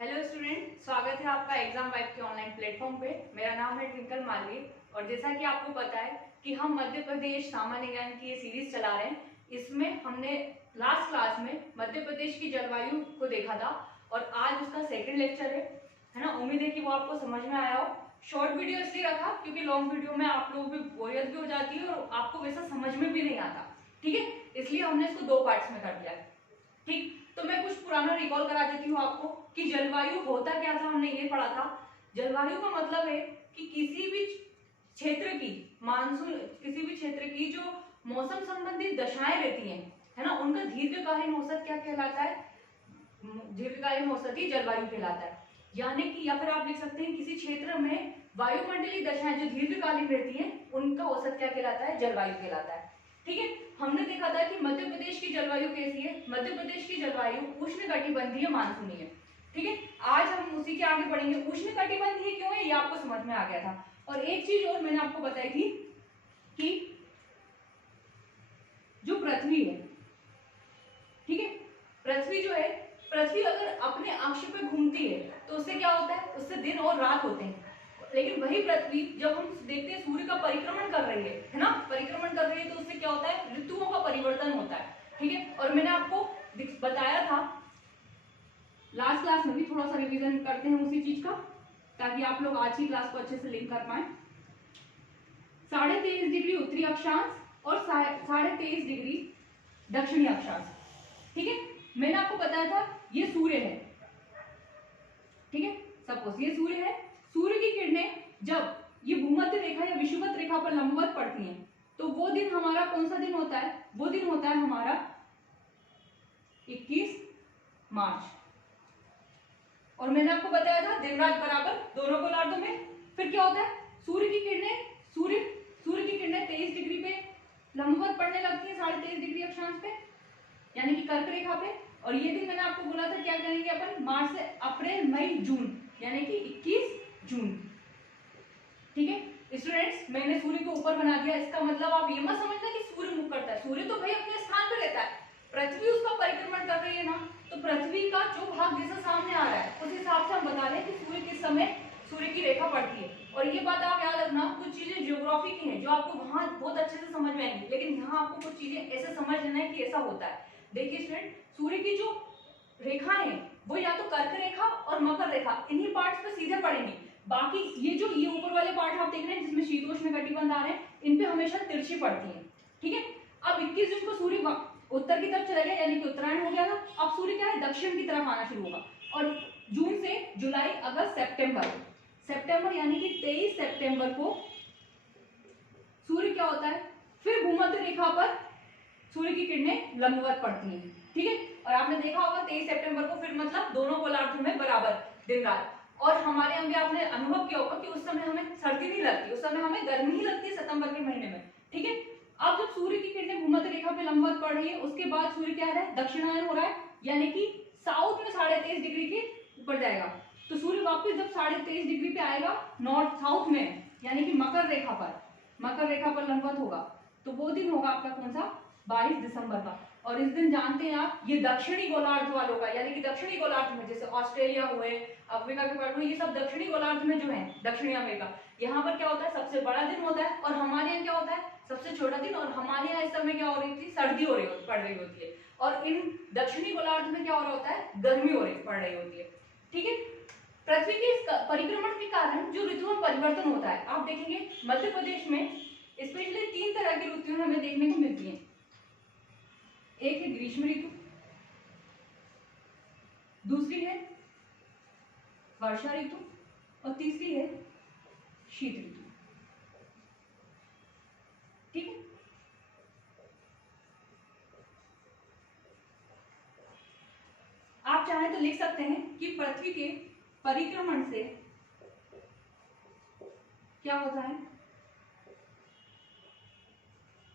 Hello student, स्वागत है आपका एग्जाम वाइब के ऑनलाइन प्लेटफॉर्म पे। मेरा नाम है ट्विंकल मालवीय और जैसा कि आपको पता है कि हम मध्य प्रदेश सामान्य ज्ञान की ये सीरीज चला रहे हैं। इसमें हमने लास्ट क्लास में मध्य प्रदेश की जलवायु को देखा था और आज उसका सेकंड लेक्चर है ना। उम्मीद है कि वो आपको समझ में आया हो। शॉर्ट वीडियो इसलिए रखा क्योंकि लॉन्ग वीडियो में आप लोगों की बोरियत भी हो जाती है और आपको वैसा समझ में भी नहीं आता, ठीक है। इसलिए हमने इसको दो पार्ट्स में कर दिया है, ठीक। तो मैं कुछ पुराना रिकॉल करा देती हूँ आपको कि जलवायु होता क्या था। हमने ये पढ़ा था, जलवायु का मतलब है कि किसी भी क्षेत्र की मानसून, किसी भी क्षेत्र की जो मौसम संबंधी दशाएं रहती हैं, है ना, उनका दीर्घकालीन औसत क्या कहलाता है? दीर्घकालीन औसत ही जलवायु कहलाता है। यानी कि या फिर आप लिख सकते हैं किसी क्षेत्र में वायुमंडलीय दशाएं जो दीर्घकालीन रहती हैं उनका औसत क्या कहलाता है? जलवायु कहलाता है, ठीक है। हमने देखा था कि मध्य प्रदेश की जलवायु कैसी है। मध्य प्रदेश की जलवायु उष्णकटिबंधीय मानसूनी है, ठीक है। आज हम उसी के आगे बढ़ेंगे। उष्णकटिबंधीय क्यों है ये आपको समझ में आ गया था। और एक चीज और मैंने आपको बताई थी कि जो पृथ्वी है, ठीक है, पृथ्वी जो है, पृथ्वी अगर अपने अक्ष पे घूमती है तो उससे क्या होता है? उससे दिन और रात होते हैं। लेकिन वही पृथ्वी जब हम देखते हैं सूर्य का परिक्रमण कर रही है ना, परिक्रमण कर रही है, तो उससे क्या होता है? ऋतुओं का परिवर्तन होता है, ठीक है। और मैंने आपको बताया था लास्ट क्लास में भी, थोड़ा सा रिवीजन करते हैं उसी चीज का ताकि आप लोग आज की क्लास को अच्छे से लिंक कर पाए। 23.5 डिग्री उत्तरी अक्षांश और 23.5 डिग्री दक्षिणी अक्षांश, ठीक है। मैंने आपको बताया था ये सूर्य है, ठीक है। सपोज ये सूर्य है। सूर्य की किरणें जब ये भूमध्य रेखा या विषुवत रेखा पर लंबवत पड़ती हैं तो वो दिन हमारा कौन सा दिन होता है? वो दिन होता है हमारा 21 मार्च। और मैंने आपको बताया था दिन रात बराबर दोनों गोलार्धों में। फिर क्या होता है? सूर्य की किरणें 23 डिग्री पे लंबवत पड़ने लगती है, 23.5 डिग्री अक्षांश पे, यानी कि कर्क रेखा पे। और ये दिन मैंने आपको बोला था क्या करेंगे अपन? मार्च से अप्रैल मई जून, यानी कि 21 जून, ठीक है। स्टूडेंट्स, मैंने सूर्य को ऊपर बना दिया। इसका मतलब आप ये मत समझना कि सूर्य मुख करता है। सूर्य तो भाई अपने स्थान पे रहता है, पृथ्वी उसका परिक्रमण कर रही है ना, तो पृथ्वी का जो भाग जैसा सामने आ रहा है उस हिसाब से हम बता रहे हैं कि सूर्य किस समय सूर्य की रेखा पड़ती है। और ये बात आप याद रखना, कुछ चीजें ज्योग्राफी की हैं जो आपको वहां बहुत अच्छे से समझ में आएंगी, लेकिन यहाँ आपको कुछ चीजें ऐसे समझ लेना है कि ऐसा होता है। देखिए स्टूडेंट, सूर्य की जो रेखाएं हैं वो या तो कर्क रेखा और मकर रेखा, इन्हीं पार्ट्स पे सीधे पड़ेंगी। बाकी ये ऊपर वाले पार्ट आप देख रहे हैं जिसमें शीतोष्ण कटिबंध आ रहे हैं, इन पे हमेशा तिरछी पड़ती है, ठीक है। अब 21 जून को सूर्य उत्तर की तरफ चला गया, यानी कि उत्तरायण हो गया था। अब सूर्य क्या है? दक्षिण की तरफ आना शुरू होगा। और जून से जुलाई, अगस्त, सितंबर यानी कि 23 सितंबर को सूर्य क्या होता है? फिर भूमध्य रेखा पर सूर्य की किरणें लंबवत पड़ती हैं, ठीक है। और आपने देखा होगा 23 सितंबर को फिर मतलब दोनों गोलार्धों में बराबर दिन रात। और हमारे यहाँ भी आपने अनुभव किया होगा कि उस समय हमें सर्दी नहीं लगती, उस समय हमें गर्मी ही लगती है सितंबर के महीने में, ठीक है। अब जब सूर्य की किरणें भूमध्य रेखा पे लंबवत पड़ रही है, उसके बाद सूर्य क्या है? दक्षिणायन हो रहा है, यानी कि साउथ में 23.5 डिग्री के ऊपर जाएगा। तो सूर्य वापस जब 23.5 डिग्री पे आएगा नॉर्थ साउथ में, यानी कि मकर रेखा पर लंबवत होगा, तो वो दिन होगा आपका कौन सा? 22 दिसंबर का। और इस दिन जानते हैं आप, ये दक्षिणी गोलार्ध वालों का, यानी कि दक्षिणी गोलार्ध में जैसे ऑस्ट्रेलिया हुए, अफ्रीका के पार्ट हुए, ये सब दक्षिणी गोलार्ध में जो है, दक्षिणी अमेरिका, यहाँ पर क्या होता है? सबसे बड़ा दिन होता है। और हमारे यहाँ क्या होता है? सबसे छोटा दिन। और हमारे यहाँ इस समय क्या हो रही थी? सर्दी पड़ रही होती है। और इन दक्षिणी गोलार्ध में क्या हो रहा होता है? गर्मी पड़ रही होती है, ठीक है। पृथ्वी के परिक्रमण के कारण जो ऋतुओं में परिवर्तन होता है, आप देखेंगे मध्य प्रदेश में स्पेशली 3 तरह की ऋतुएं हमें देखने को मिलती हैं। एक है ग्रीष्म ऋतु, दूसरी है वर्षा ऋतु और तीसरी है शीत ऋतु, ठीक है। आप चाहें तो लिख सकते हैं कि पृथ्वी के परिक्रमण से क्या होता है?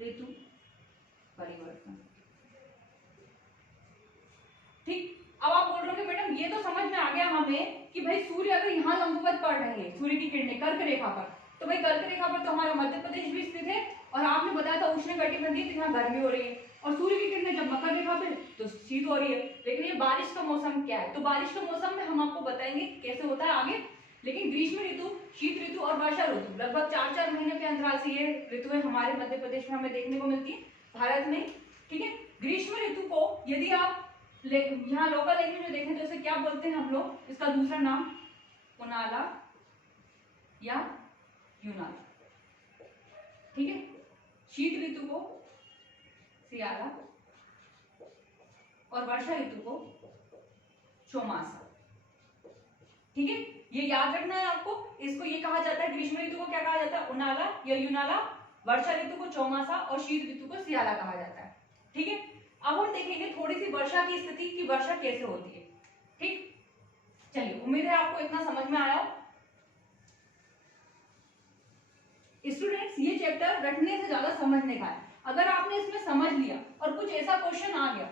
ऋतु परिवर्तन, ठीक। अब आप बोल रहे हो मैडम ये तो समझ में आ गया हमें कि भाई सूर्य अगर यहाँ लंबवत पड़ रही है, सूर्य की किरणें कर्क रेखा पर, तो भाई कर्क रेखा पर तो हमारा मध्य प्रदेश भी स्थित है। और आपने बताया था उष्णकटिबंधीय, तो यहाँ गर्मी हो रही है। और सूर्य की किरणें जब मकर रेखा पे तो शीत हो रही है। लेकिन ये बारिश का मौसम क्या है, तो बारिश का मौसम में हम आपको बताएंगे कैसे होता है आगे। लेकिन ग्रीष्म ऋतु, शीत ऋतु और वर्षा ऋतु लगभग 4-4 महीने के अंतराल से ये ऋतुएं हमारे मध्य प्रदेश में हमें देखने को मिलती है, भारत में। ठीक है, ग्रीष्म ऋतु को यदि आप यहाँ लोकल लैंग्वेज में देखें तो इसे क्या बोलते हैं हम लोग, इसका दूसरा नाम उनाला या यूनाला। ठीक है, शीत ऋतु को सियाला और वर्षा ऋतु को चौमासा। ठीक है, ये याद रखना है आपको। इसको ये कहा जाता है, ग्रीष्म ऋतु को क्या कहा जाता है, उनाला या यूनाला, वर्षा ऋतु को चौमासा और शीत ऋतु को सियाला कहा जाता है। ठीक है, अब हम देखेंगे थोड़ी सी वर्षा की स्थिति की वर्षा कैसे होती है। ठीक, चलिए, उम्मीद है आपको इतना समझ में आया हो। स्टूडेंट्स, ये चैप्टर रटने से ज्यादा समझने का है। अगर आपने इसमें समझ लिया और कुछ ऐसा क्वेश्चन आ गया,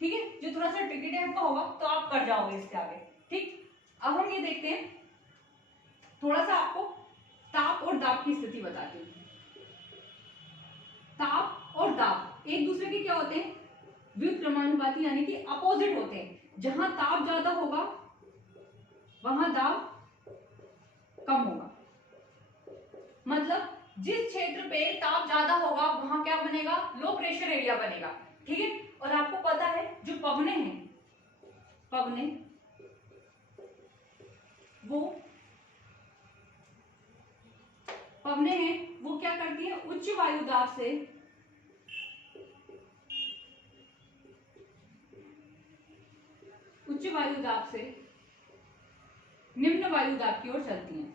ठीक है, जो थोड़ा सा ट्रिकी टाइप का होगा, तो आप कर जाओगे इसके आगे। ठीक, अब हम ये देखते हैं, थोड़ा सा आपको ताप और दाब की स्थिति बताती हूँ। ताप और दाब एक दूसरे के क्या होते हैं, व्युत्क्रमानुपाती, यानी कि अपोजिट होते हैं। जहां ताप ज्यादा होगा वहां दाब कम होगा। मतलब जिस क्षेत्र पे ताप ज्यादा होगा वहां क्या बनेगा, लो प्रेशर एरिया बनेगा। ठीक है, और आपको पता है जो पवने हैं, पवने वो क्या करती है, उच्च वायु दाब से निम्न वायु दाब की ओर चलती हैं।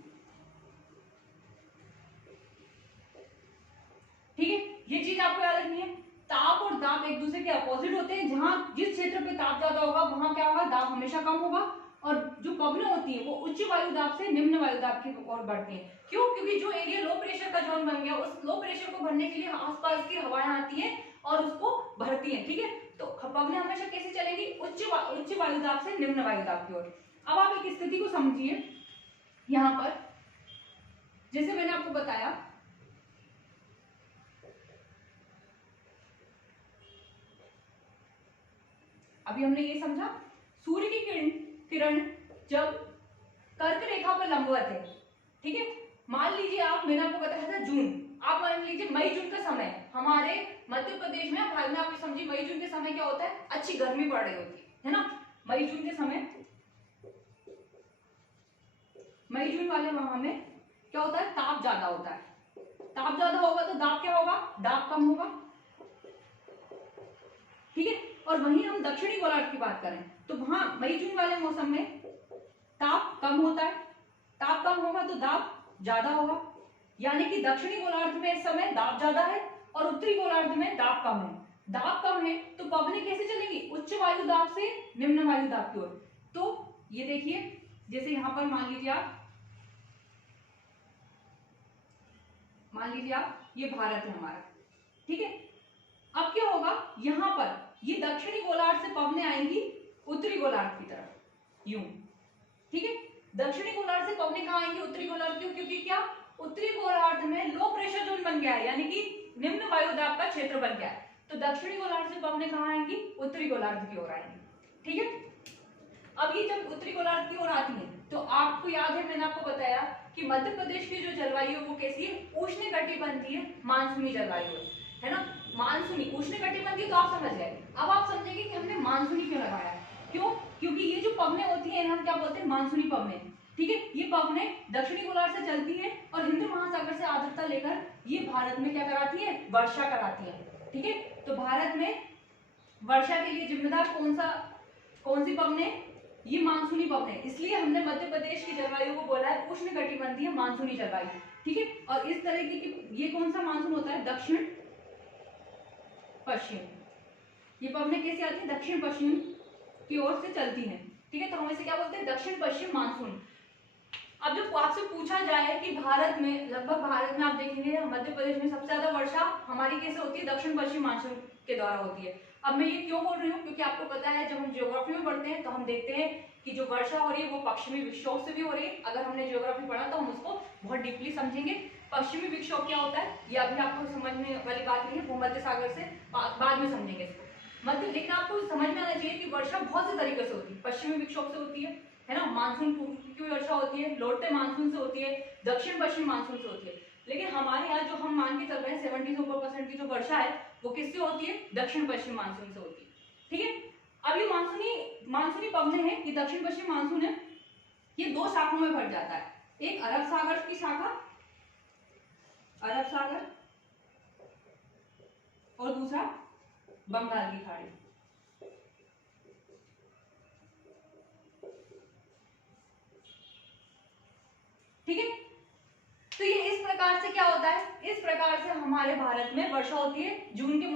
ठीक है, ये चीज आपको याद रखनी है। ताप और दाब एक दूसरे के अपोजिट होते हैं। जहां जिस क्षेत्र पे ताप ज्यादा होगा वहां क्या होगा, दाब हमेशा कम होगा। और जो पवनें होती है वो उच्च वायु दाब से निम्न वायु दाब की ओर बढ़ती हैं। क्यों? क्योंकि जो एरिया लो प्रेशर का जोन बन गया, उस लो प्रेशर को भरने के लिए आसपास की हवाएं आती हैं और उसको भरती हैं। ठीक है, तो पवनें हमेशा कैसे चलेगी, उच्च वायु दाब से निम्न वायु दाब की ओर। अब आप एक स्थिति को समझिए, यहां पर जैसे मैंने आपको बताया, अभी हमने ये समझा, सूर्य की किरण जब कर्क रेखा पर लंबवत है। ठीक है, मान लीजिए आप, मैंने आपको बताया था जून, आप मान लीजिए मई जून का समय हमारे मध्य प्रदेश में, हाल में आप समझिए मई जून के समय क्या होता है, अच्छी गर्मी पड़ रही होती है ना। मई जून के समय, मई जून वाले माह में क्या होता है, ताप ज्यादा होता है। ताप ज्यादा होगा तो दाब क्या होगा, दाब कम होगा। ठीक है, और वहीं हम दक्षिणी गोलार्ध की बात करें तो वहां मई जून वाले मौसम में ताप कम होता है। ताप कम होगा तो दाब ज्यादा होगा, यानी कि दक्षिणी गोलार्ध में इस समय दाब ज्यादा है और उत्तरी गोलार्ध में दाब कम है। दाब कम है तो पवनें कैसे चलेंगी, उच्च वायु दाब से निम्न वायु दाब की ओर। तो ये देखिए, जैसे यहां पर मान लीजिए आप ये भारत है हमारा। ठीक है, अब क्या होगा, यहां पर ये दक्षिणी गोलार्ध से पवनें आएंगी उत्तरी गोलार्ध की तरफ, यूं। ठीक है, दक्षिणी गोलार्ध से पवनें कहां आएंगी, उत्तरी गोलार्ध की, क्योंकि क्या, उत्तरी गोलार्ध में लो प्रेशर जोन बन गया है, यानी कि निम्न वायु दाब का क्षेत्र बन गया है। तो दक्षिणी गोलार्ध से पवनें कहां आएंगी, उत्तरी गोलार्ध की ओर आएंगी। ठीक है, अब ये जब उत्तरी गोलार्ध की ओर आती है तो आपको याद है, मैंने आपको बताया कि मध्य प्रदेश की जो जलवायु है वो कैसी है, उष्णकटिबंधीय मानसूनी जलवायु है ना। मानसूनी, उष्णकटिबंधीय तो आप समझ गए। अब आप समझेंगे कि हमने मानसूनी क्यों लगाया, क्यों, क्योंकि ये जो पवनें होती है हम क्या बोलते हैं, मानसूनी पवनें। ठीक है, ये पवनें दक्षिणी गोलार्ध से चलती है और हिंद महासागर से आर्द्रता लेकर ये भारत में क्या कराती है, वर्षा कराती है। ठीक है, तो भारत में वर्षा के लिए जिम्मेदार कौन सी पवनें, ये मानसूनी पवनें। इसलिए हमने मध्य प्रदेश की जलवायु को बोला है उष्णकटिबंधीय मानसूनी जलवायु। ठीक है, और इस तरीके की ये कौन सा मानसून होता है, दक्षिण पश्चिम। ये पवनें कैसे आती है, दक्षिण पश्चिम की ओर से चलती हैं। ठीक है, तो हम इसे क्या बोलते हैं, दक्षिण पश्चिम मानसून। अब जब आपसे पूछा जाए कि भारत में, लगभग भारत में आप देखेंगे मध्य प्रदेश में सबसे ज्यादा वर्षा हमारी कैसे होती है, दक्षिण पश्चिम मानसून के द्वारा होती है। अब मैं ये क्यों बोल रही हूँ, क्योंकि आपको पता है जब हम ज्योग्राफी में पढ़ते हैं तो हम देखते हैं कि जो वर्षा हो रही है वो पश्चिमी विक्षोभ से भी हो रही है। अगर हमने ज्योग्राफी पढ़ा तो हम उसको बहुत डीपली समझेंगे। पश्चिमी विक्षोभ क्या होता है ये अभी आपको समझने वाली बात नहीं है, भूमध्य सागर से बाद में समझेंगे इसको। मध्य, लेकिन आपको समझ में आना चाहिए कि वर्षा बहुत से तरीके से होती है। पश्चिमी विक्षोभ से होती है ना, मानसून पूर्व की वर्षा होती है, लौटते मानसून से होती है, दक्षिण पश्चिम मानसून से होती है। लेकिन हमारे यहाँ जो हम मान के चल रहे हैं 70 से ऊपर % की जो वर्षा है वो किससे होती है, दक्षिण पश्चिम मानसून से होती है। ठीक है, अब ये मानसूनी पवने हैं, ये दक्षिण पश्चिम मानसून है, ये दो शाखाओं में बढ़ जाता है। एक अरब सागर की शाखा, अरब सागर, और दूसरा बंगाल की खाड़ी। ठीक है, तो ये इस प्रकार से क्या होता है, इस प्रकार से हमारे भारत में वर्षा होती है। जून के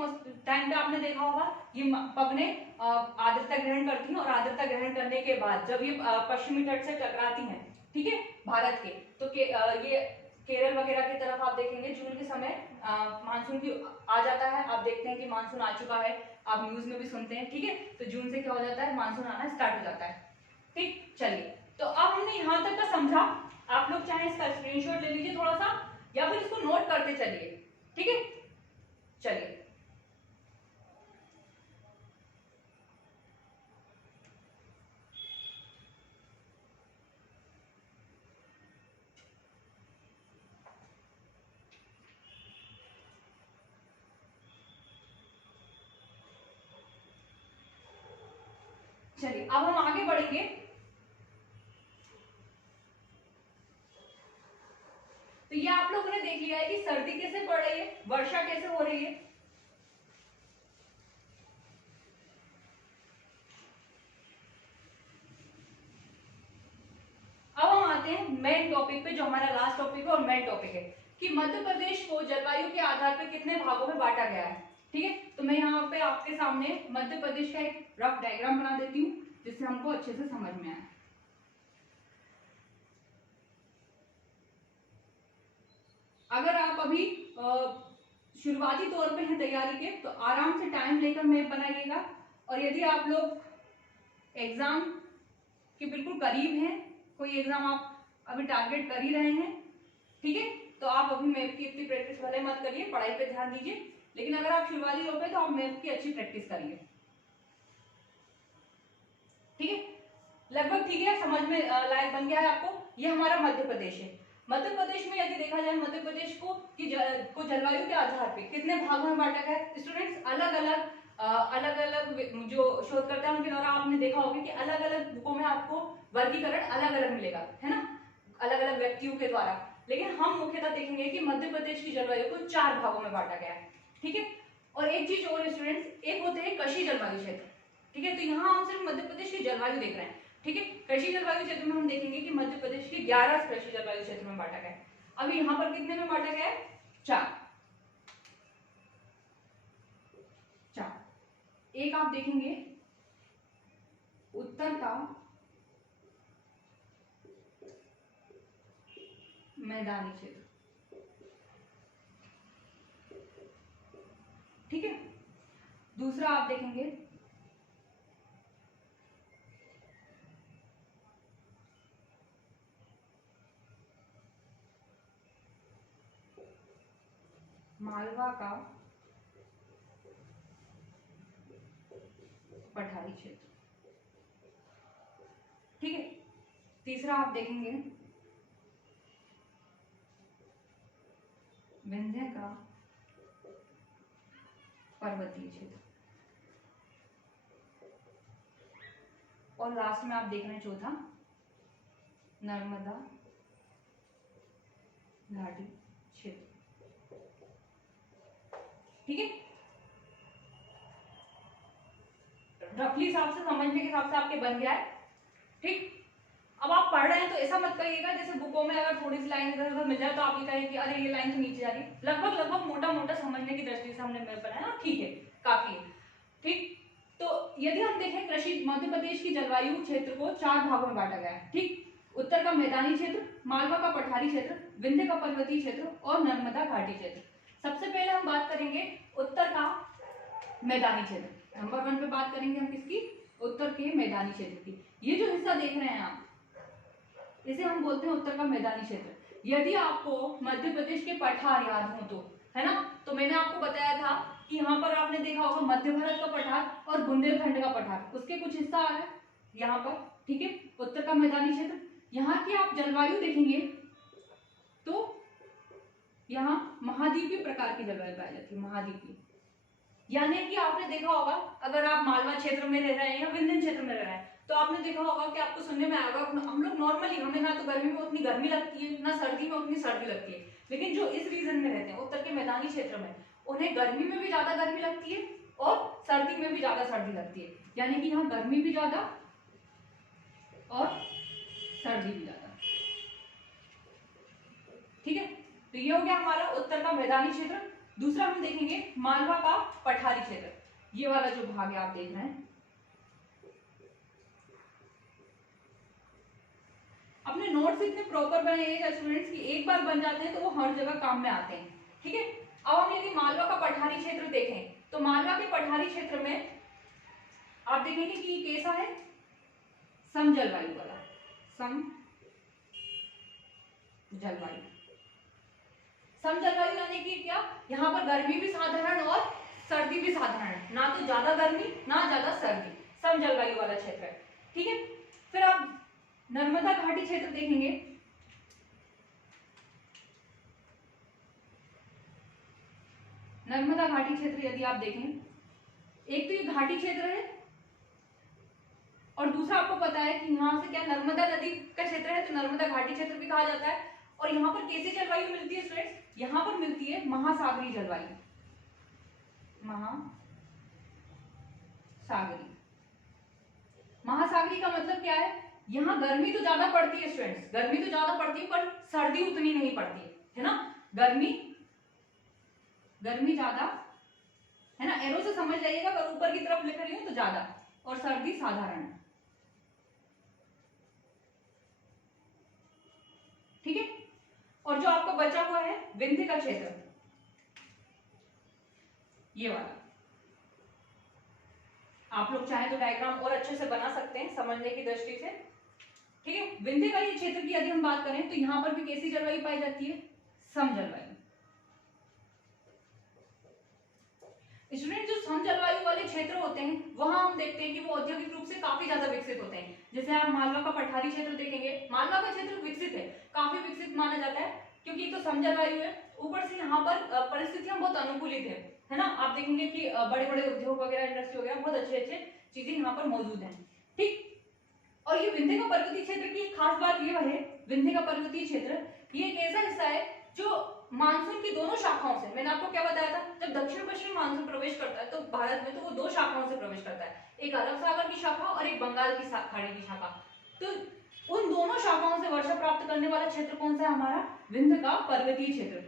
टाइम पे आपने देखा होगा ये पवने आर्द्रता ग्रहण करती हैं, और आर्द्रता ग्रहण करने के बाद जब ये पश्चिमी तट से टकराती हैं, ठीक है, भारत के, तो ये केरल वगैरह की तरफ आप देखेंगे जून के समय मानसून की आ जाता है। आप देखते हैं कि मानसून आ चुका है, आप न्यूज में भी सुनते हैं। ठीक है, तो जून से क्या हो जाता है, मानसून आना स्टार्ट हो जाता है। ठीक, चलिए, तो अब हमने यहां तक का समझा। आप लोग चाहे इसका स्क्रीनशॉट ले लीजिए थोड़ा सा, या फिर इसको नोट करते चलिए। ठीक है, चलिए, चलिए अब हम आगे बढ़ेंगे। तो ये आप लोगों ने देख लिया है कि सर्दी कैसे पड़ रही है, वर्षा कैसे हो रही है। अब हम आते हैं मेन टॉपिक पे, जो हमारा लास्ट टॉपिक है और मेन टॉपिक है कि मध्य प्रदेश को जलवायु के आधार पर कितने भागों में बांटा गया है। ठीक है, तो मैं यहाँ पे आपके सामने मध्य प्रदेश का एक रफ डायग्राम बना देती हूँ जिससे हमको अच्छे से समझ में आए। अगर आप अभी शुरुआती तौर पे हैं तैयारी के, तो आराम से टाइम लेकर मैप बनाइएगा। और यदि आप लोग एग्जाम के बिल्कुल करीब हैं, कोई एग्जाम आप अभी टारगेट कर ही रहे हैं, ठीक है, तो आप अभी मैप की इतनी प्रैक्टिस भले मत करिए, पढ़ाई पे ध्यान दीजिए। लेकिन अगर आप शुरुआती तौर पे, तो आप मैप की अच्छी प्रैक्टिस करिए। ठीक है, लगभग ठीक है, समझ में लायक बन गया है आपको। ये हमारा मध्य प्रदेश है। मध्य प्रदेश में यदि देखा जाए, मध्य प्रदेश को जलवायु के आधार पे कितने भागों में बांटा गया है स्टूडेंट्स। अलग अलग जो शोधकर्ता हैं उनके द्वारा आपने देखा होगा कि अलग अलग बुकों में आपको वर्गीकरण अलग अलग मिलेगा, है ना, अलग अलग व्यक्तियों के द्वारा। लेकिन हम मुख्यतः देखेंगे कि मध्य प्रदेश की जलवायु को 4 भागों में बांटा गया है। ठीक है, और एक चीज और स्टूडेंट्स, एक होते हैं कृषि जलवायु क्षेत्र। ठीक है, तो यहाँ हम सिर्फ मध्य प्रदेश की जलवायु देख रहे हैं। ठीक है, कृषि जलवायु क्षेत्र में हम देखेंगे कि मध्य प्रदेश के 11 कृषि जलवायु क्षेत्र में बांटा गया है। अब यहाँ पर कितने में बांटा गया है, 4। एक आप देखेंगे उत्तर का मैदानी क्षेत्र। ठीक है, दूसरा आप देखेंगे मालवा का पठारी क्षेत्र। ठीक है, तीसरा आप देखेंगे विंध्य का पर्वतीय क्षेत्र। और लास्ट में आप देख रहे हैं चौथा नर्मदा घाटी क्षेत्र। ठीक है, रफली हिसाब से, समझने के हिसाब से आपके बन गया है। ठीक, अब आप पढ़ रहे हैं तो ऐसा मत करिएगा जैसे बुकों में अगर थोड़ी सी लाइन इधर उधर मिल जाए तो आप ये कहें कि अरे ये लाइन तो नीचे जा रही है। लगभग मोटा मोटा समझने की दृष्टि से हमने मैप बनाया, ठीक है, काफी है। ठीक, तो यदि हम देखें कृषि मध्य प्रदेश की जलवायु क्षेत्र को 4 भागों में बांटा गया है। ठीक, उत्तर का मैदानी क्षेत्र, मालवा का पठारी क्षेत्र, विंध्य का पर्वतीय क्षेत्र और नर्मदा घाटी क्षेत्र। सबसे पहले हम बात करेंगे उत्तर का मैदानी क्षेत्र। नंबर 1 पे बात करेंगे हम किसकी, उत्तर के मैदानी क्षेत्र की। ये जो हिस्सा देख रहे हैं आप, इसे हम बोलते हैं उत्तर का मैदानी क्षेत्र। यदि आपको मध्य प्रदेश के पठार याद हो तो, है ना, तो मैंने आपको बताया था कि यहाँ पर आपने देखा होगा मध्य भारत का पठार और बुंदेलखंड का पठार, उसके कुछ हिस्सा आ रहा है यहाँ पर, ठीक है, उत्तर का मैदानी क्षेत्र। यहाँ की आप जलवायु देखेंगे तो यहाँ महाद्वीपीय प्रकार की जलवायु पाई जाती है, महाद्वीपीय। यानी कि आपने देखा होगा अगर आप मालवा क्षेत्र में रह रहे हैं या विंध्य क्षेत्र में रह रहे हैं तो आपने देखा होगा कि आपको सुनने में आएगा हम लोग नॉर्मली, हमें ना तो गर्मी में उतनी गर्मी लगती है ना सर्दी में उतनी सर्दी लगती है, लेकिन जो इस रीजन में रहते हैं उत्तर के मैदानी क्षेत्र में, उन्हें गर्मी में भी ज्यादा गर्मी लगती है और सर्दी में भी ज्यादा सर्दी लगती है। यानी कि यहाँ गर्मी भी ज्यादा और सर्दी भी ज्यादा, ठीक है। तो ये हो गया हमारा उत्तर का मैदानी क्षेत्र। दूसरा हम देखेंगे मालवा का पठारी क्षेत्र, ये वाला जो भाग है आप देख रहे हैं। अपने नोट्स इतने प्रॉपर बनाइएगा स्टूडेंट्स कि एक बार बन जाते हैं तो वो हर जगह काम में आते हैं, ठीक है। अब हम यदि मालवा का पठारी क्षेत्र देखें तो मालवा के पठारी क्षेत्र में आप देखेंगे कि कैसा है, सम जलवायु वाला, सम जलवायु। सम जलवायु यानी कि क्या, यहाँ पर गर्मी भी साधारण और सर्दी भी साधारण, ना तो ज्यादा गर्मी ना ज्यादा सर्दी, सम जलवायु वाला क्षेत्र है, ठीक है। फिर आप नर्मदा घाटी क्षेत्र देखेंगे, नर्मदा घाटी क्षेत्र यदि आप देखें, एक तो ये घाटी क्षेत्र है और दूसरा आपको पता है कि यहाँ से क्या नर्मदा नदी का क्षेत्र है तो नर्मदा घाटी क्षेत्र भी कहा जाता है। और यहाँ पर कैसी जलवायु मिलती है स्टूडेंट्स, यहाँ पर मिलती है महासागरीय जलवायु, महासागरीय। महासागरीय का मतलब क्या है, यहाँ गर्मी तो ज्यादा पड़ती है स्टूडेंट्स, गर्मी तो ज्यादा पड़ती है पर सर्दी उतनी नहीं पड़ती है ना, गर्मी ज्यादा है ना, एरो से समझ जाइएगा, अगर ऊपर की तरफ लिख रही हूं तो ज्यादा और सर्दी साधारण, ठीक है। और जो आपका बचा हुआ है विंध्य का क्षेत्र, ये वाला, आप लोग चाहे तो डायग्राम और अच्छे से बना सकते हैं समझने की दृष्टि से, ठीक है। विंध्य का ये क्षेत्र की यदि हम बात करें तो यहां पर भी कैसी जलवायु पाई जाती है, सम जलवायु। स्टूडेंट जो सम जलवायु वाले क्षेत्र होते हैं वहां हम देखते हैं कि वो औद्योगिक रूप से काफी ज्यादा विकसित होते हैं। जैसे आप मालवा का पठारी क्षेत्र देखेंगे, मालवा का क्षेत्र विकसित है, काफी विकसित माना जाता है क्योंकि एक तो सम जलवायु है, ऊपर से यहाँ पर परिस्थितियां बहुत अनुकूलित है ना। आप देखेंगे कि बड़े बड़े उद्योग वगैरह, इंडस्ट्री वगैरह, बहुत अच्छे अच्छे चीजें यहाँ पर मौजूद हैं, ठीक। और ये विंध्य का पर्वतीय क्षेत्र की एक खास बात ये है, विंध्य का पर्वतीय क्षेत्र ये एक ऐसा हिस्सा है जो मानसून की दोनों शाखाओं से, मैंने आपको क्या बताया था, जब दक्षिण पश्चिम मानसून प्रवेश करता है तो भारत में तो वो दो शाखाओं से प्रवेश करता है, एक अरब सागर की शाखा और एक बंगाल की खाड़ी की शाखा। तो उन दोनों शाखाओं से वर्षा प्राप्त करने वाला क्षेत्र कौन सा है हमारा, विंध्य का पर्वतीय क्षेत्र।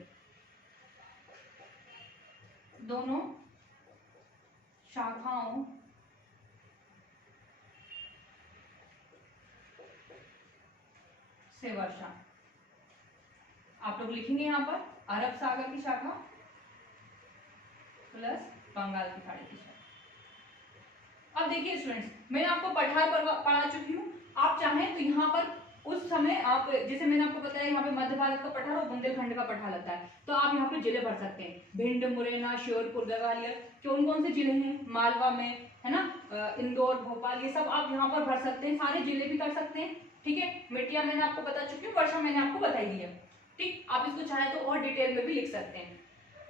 दोनों शाखाओं से वर्षा, आप लोग लिखेंगे यहाँ पर अरब सागर की शाखा प्लस बंगाल की खाड़ी की शाखा। अब देखिए स्टूडेंट्स, मैंने आपको पठार पढ़ा चुकी हूँ, आप चाहें तो यहाँ पर उस समय आप, जैसे मैंने आपको बताया यहाँ पे मध्य भारत का पठार और बुंदेलखंड का पठार लगता है, तो आप यहाँ पे जिले भर सकते हैं, भिंड, मुरैना, श्योपुर, ग्वालियर, कौन कौन से जिले हैं, मालवा में है ना, इंदौर, भोपाल, ये सब आप यहाँ पर भर सकते हैं, सारे जिले भी कर सकते हैं, ठीक है। मिट्टियां मैंने आपको बता चुकी हूँ, वर्षा मैंने आपको बताई दी है, ठीक। आप इसको चाहे तो और डिटेल में भी लिख सकते हैं,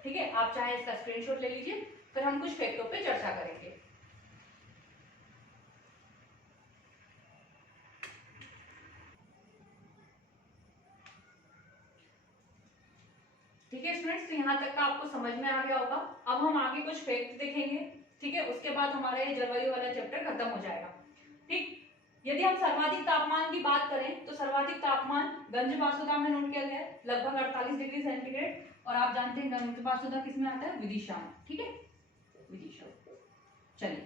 ठीक है। आप चाहे इसका स्क्रीनशॉट ले लीजिए, फिर हम कुछ फैक्टों पे चर्चा करेंगे। ठीक है स्टूडेंट्स, तो यहाँ तक का आपको समझ में आ गया होगा। अब हम आगे कुछ फैक्ट देखेंगे, ठीक है, उसके बाद हमारा ये जलवायु वाला चैप्टर खत्म हो जाएगा, ठीक। यदि हम सर्वाधिक तापमान की बात करें तो सर्वाधिक तापमान गंजबासुदा में नोट किया गया है, लगभग 48 डिग्री सेंटीग्रेड, और आप जानते हैं गंजबासुदा किस में आता है, विदिशा में, ठीक है, विदिशा। चलिए,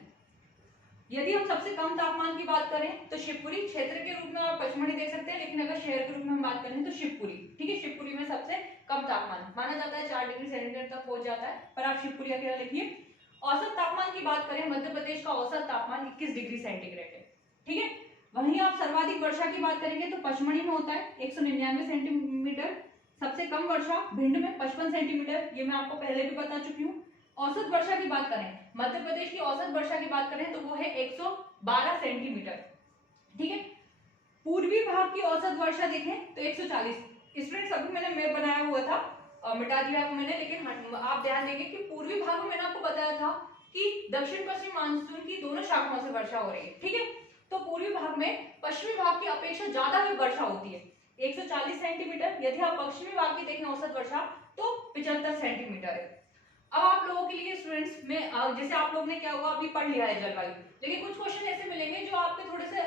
यदि हम सबसे कम तापमान की बात करें तो शिवपुरी, क्षेत्र के रूप में आप पचमढ़ी देख सकते हैं, लेकिन अगर शहर के रूप में हम बात करें तो शिवपुरी, ठीक है। शिवपुरी में सबसे कम तापमान माना जाता है, 4 डिग्री सेंटीग्रेड तक पहुंच जाता है, पर आप शिवपुरी अकेला लिखिए। औसत तापमान की बात करें, मध्य प्रदेश का औसत तापमान 21 डिग्री सेंटीग्रेड है, ठीक है। वहीं आप सर्वाधिक वर्षा की बात करेंगे तो पचमढ़ी में होता है 199 सेंटीमीटर, सबसे कम वर्षा भिंड में 55 सेंटीमीटर, ये मैं आपको पहले भी बता चुकी हूँ। औसत वर्षा की बात करें, मध्य प्रदेश की औसत वर्षा की बात करें तो वो है 112 सेंटीमीटर, ठीक है। पूर्वी भाग की औसत वर्षा देखें तो 140। स्टूडेंट्स अभी मैंने मैप बनाया हुआ था, मिटा दिया वो मैंने, लेकिन आप ध्यान देंगे कि पूर्वी भाग में मैंने आपको बताया था कि दक्षिण पश्चिम मानसून की दोनों शाखाओं से वर्षा हो रही है, ठीक है। तो पूर्वी भाग में पश्चिमी भाग की अपेक्षा ज्यादा भी वर्षा होती है, 140 सेंटीमीटर। यदि आप पश्चिमी भाग की देखें औसत वर्षा तो 75 सेंटीमीटर है। अब आप लोगों के लिए स्टूडेंट्स में जैसे आप लोग ने क्या हुआ अभी पढ़ लिया है जलवायु, लेकिन कुछ क्वेश्चन ऐसे मिलेंगे जो आपके थोड़े से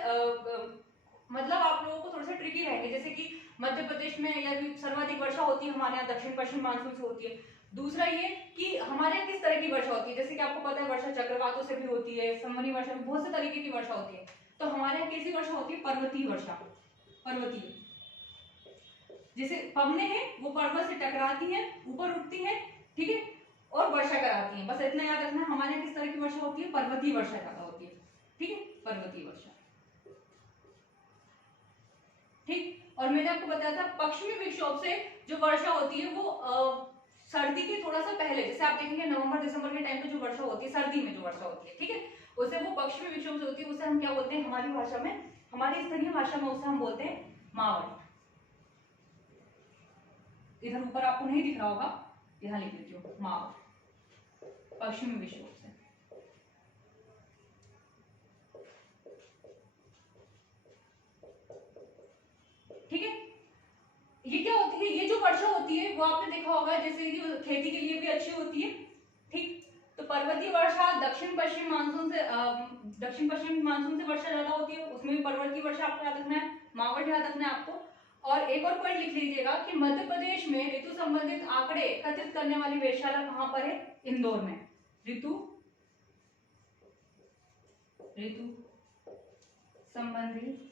मतलब आप लोगों को थोड़े से ट्रिकी रहेंगे, जैसे कि मध्य प्रदेश में यदि सर्वाधिक वर्षा होती है हमारे यहाँ दक्षिण पश्चिम मानसून से होती है। दूसरा ये कि हमारे यहाँ किस तरह की वर्षा होती है, जैसे कि आपको पता है वर्षा चक्रवातों से भी होती है, संवहनी वर्षा, बहुत से तरीके की वर्षा होती है। तो हमारे यहाँ कैसी वर्षा होती है, पर्वतीय वर्षा, पर्वतीय, जैसे पवने हैं वो पर्वत से टकराती हैं, ऊपर उठती हैं, ठीक है, और वर्षा कराती हैं। बस इतना याद रखना, हमारे यहाँ किस तरह की वर्षा होती है, पर्वतीय वर्षा ज्यादा होती है, ठीक है, पर्वतीय वर्षा, ठीक। और मैंने आपको बताया था पश्चिमी विक्षोभ से जो वर्षा होती है वो सर्दी के थोड़ा सा पहले, जैसे आप देखेंगे नवंबर दिसंबर के टाइम पे जो वर्षा होती है, सर्दी में जो वर्षा होती है, ठीक है, उसे वो पश्चिमी विक्षोभ से होती है, उसे हम क्या बोलते हैं हमारी भाषा में, हमारी स्थानीय भाषा में उसे हम बोलते हैं मावठ। इधर ऊपर आपको नहीं दिख रहा होगा, यहाँ लिख देती हूँ मावठ, पश्चिमी विक्षोभ से, ठीक है। ये क्या होती है, ये जो वर्षा होती है वो आपने देखा होगा जैसे कि खेती के लिए भी अच्छी होती है, ठीक। तो पर्वतीय वर्षा दक्षिण पश्चिम मानसून से वर्षा ज्यादा होती है, उसमें भी पर्वतीय वर्षा आपको याद रखना है, मावठ याद रखना है आपको। और एक और पॉइंट लिख लीजिएगा कि मध्य प्रदेश में ऋतु संबंधित आंकड़े एकत्रित करने वाली वेधशाला कहां पर है, इंदौर में। ऋतु संबंधित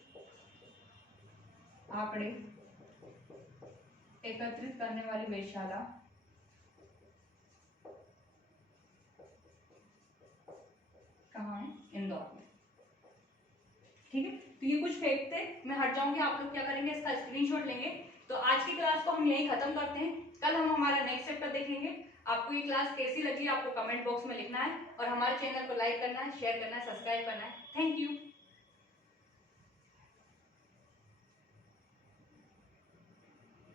आंकड़े एकत्रित करने वाली वेधशाला कहाँ है, इंदौर में, ठीक है। तो ये कुछ फैक्ट थे, मैं हट जाऊंगी, आप लोग क्या करेंगे इसका स्क्रीनशॉट लेंगे। तो आज की क्लास को हम यही खत्म करते हैं, कल हम हमारा नेक्स्ट चैप्टर देखेंगे। आपको ये क्लास कैसी लगी आपको कमेंट बॉक्स में लिखना है, और हमारे चैनल को लाइक करना है, शेयर करना है, सब्सक्राइब करना है। Thank you.